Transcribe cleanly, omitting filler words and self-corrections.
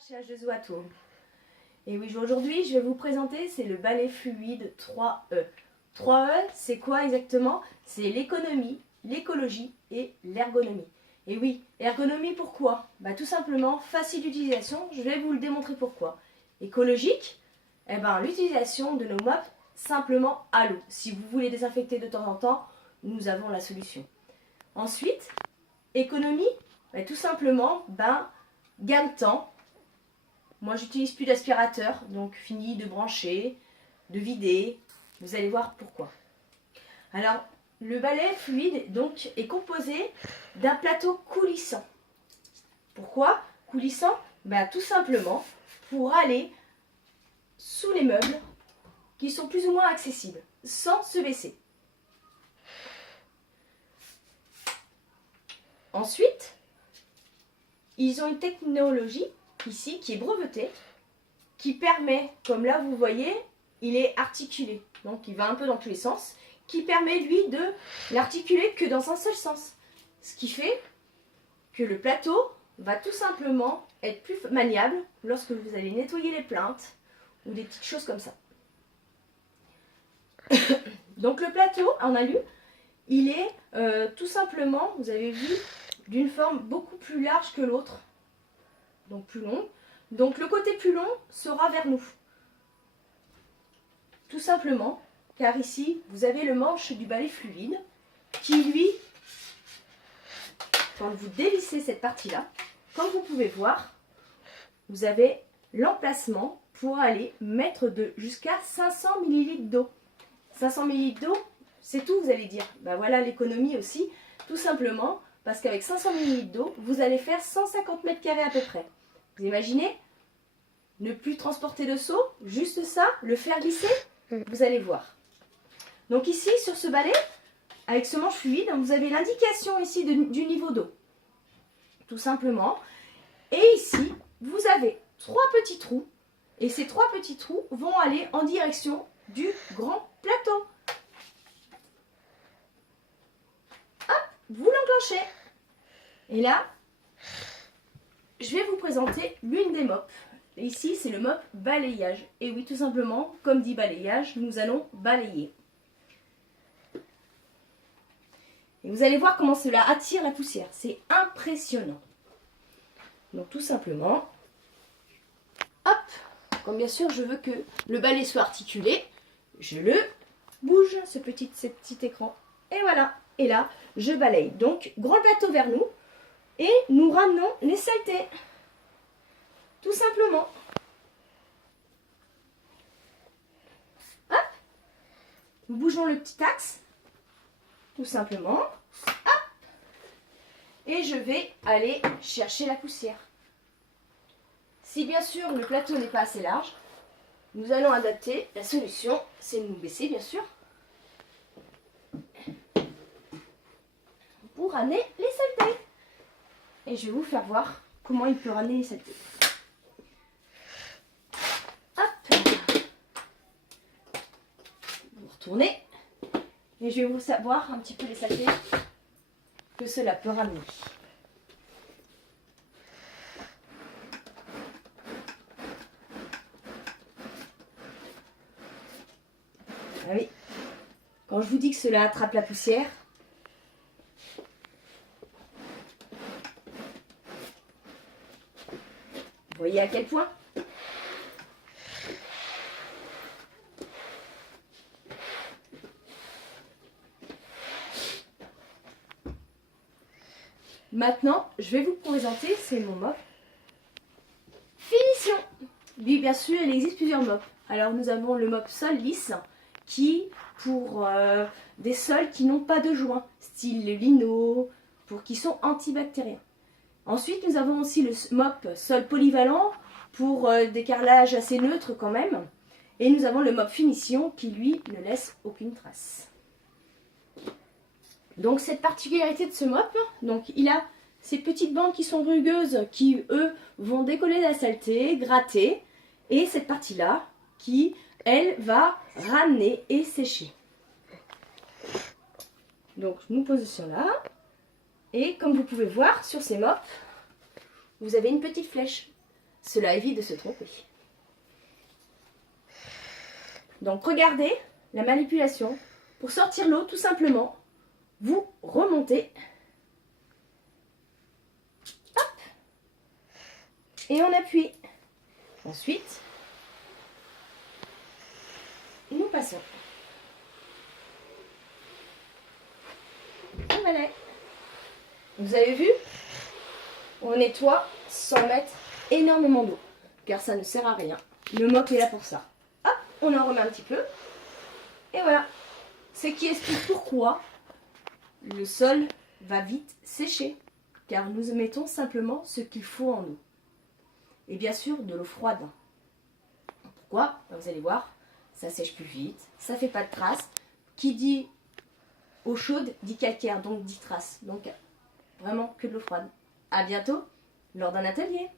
Chez H2O Atome. Et oui, aujourd'hui, je vais vous présenter, c'est le balai fluide 3E. 3E, c'est quoi exactement? C'est l'économie, l'écologie et l'ergonomie. Et oui, ergonomie pourquoi? Tout simplement, facile d'utilisation, je vais vous le démontrer pourquoi. Écologique, l'utilisation de nos mops simplement à l'eau. Si vous voulez désinfecter de temps en temps, nous avons la solution. Ensuite, économie, tout simplement, gain de temps. Moi, j'utilise plus d'aspirateur, donc fini de brancher, de vider. Vous allez voir pourquoi. Alors, le balai fluide donc est composé d'un plateau coulissant. Pourquoi coulissant? Tout simplement pour aller sous les meubles qui sont plus ou moins accessibles, sans se baisser. Ensuite, ils ont une technologie ici qui est brevetée, qui permet, comme là vous voyez, il est articulé, donc il va un peu dans tous les sens, qui permet lui de l'articuler que dans un seul sens. Ce qui fait que le plateau va tout simplement être plus maniable lorsque vous allez nettoyer les plinthes ou des petites choses comme ça. Donc le plateau en alu, il est tout simplement, vous avez vu, d'une forme beaucoup plus large que l'autre. Donc plus long. Donc le côté plus long sera vers nous. Tout simplement, car ici, vous avez le manche du balai fluide qui, lui, quand vous dévissez cette partie-là, comme vous pouvez voir, vous avez l'emplacement pour aller mettre jusqu'à 500 ml d'eau. 500 ml d'eau, c'est tout, vous allez dire. Voilà l'économie aussi, tout simplement, parce qu'avec 500 ml d'eau, vous allez faire 150 mètres carrés à peu près. Vous imaginez? Ne plus transporter de seau, juste ça, le faire glisser, vous allez voir. Donc ici, sur ce balai, avec ce manche fluide, vous avez l'indication ici du niveau d'eau. Tout simplement. Et ici, vous avez 3 petits trous. Et ces 3 petits trous vont aller en direction du grand plateau. Hop, vous l'enclenchez. Et là, je vais vous présenter l'une des mops. Ici, c'est le mop balayage. Et oui, tout simplement, comme dit balayage, nous allons balayer. Et vous allez voir comment cela attire la poussière. C'est impressionnant. Donc tout simplement, hop, comme bien sûr je veux que le balai soit articulé, je le bouge, ce petit écran. Et voilà. Et là, je balaye. Donc, grand plateau vers nous. Et nous ramenons les saletés. Tout simplement. Hop. Nous bougeons le petit axe. Tout simplement. Hop. Et je vais aller chercher la poussière. Si bien sûr le plateau n'est pas assez large, nous allons adapter la solution. C'est de nous baisser bien sûr. Pour ramener les saletés. Et je vais vous faire voir comment il peut ramener les saletés. Vous retournez et je vais vous savoir un petit peu les saletés que cela peut ramener. Ah oui, quand je vous dis que cela attrape la poussière, vous voyez à quel point? Maintenant, je vais vous présenter, c'est mon mop finition. Oui, bien sûr, il existe plusieurs mops. Alors, nous avons le mop sol lisse, qui, pour des sols qui n'ont pas de joint, style le lino, qui sont antibactériens. Ensuite, nous avons aussi le mop sol polyvalent, pour des carrelages assez neutres quand même. Et nous avons le mop finition, qui lui ne laisse aucune trace. Donc cette particularité de ce mop, donc il a ces petites bandes qui sont rugueuses qui eux vont décoller la saleté, gratter, et cette partie-là qui elle va ramener et sécher. Donc nous positionnons là, et comme vous pouvez voir sur ces mops, vous avez une petite flèche. cela évite de se tromper. Donc regardez la manipulation. Pour sortir l'eau, tout simplement, vous remontez. Hop. Et on appuie. Ensuite, nous passons. Et voilà. Vous avez vu? On nettoie sans mettre énormément d'eau, car ça ne sert à rien. Le mop est là pour ça. Hop, on en remet un petit peu. Et voilà. Ce qui explique pourquoi le sol va vite sécher, car nous mettons simplement ce qu'il faut en eau. Et bien sûr, de l'eau froide. Pourquoi? Vous allez voir, ça sèche plus vite, ça fait pas de traces. Qui dit eau chaude dit calcaire, donc dit traces. Donc vraiment que de l'eau froide. À bientôt lors d'un atelier.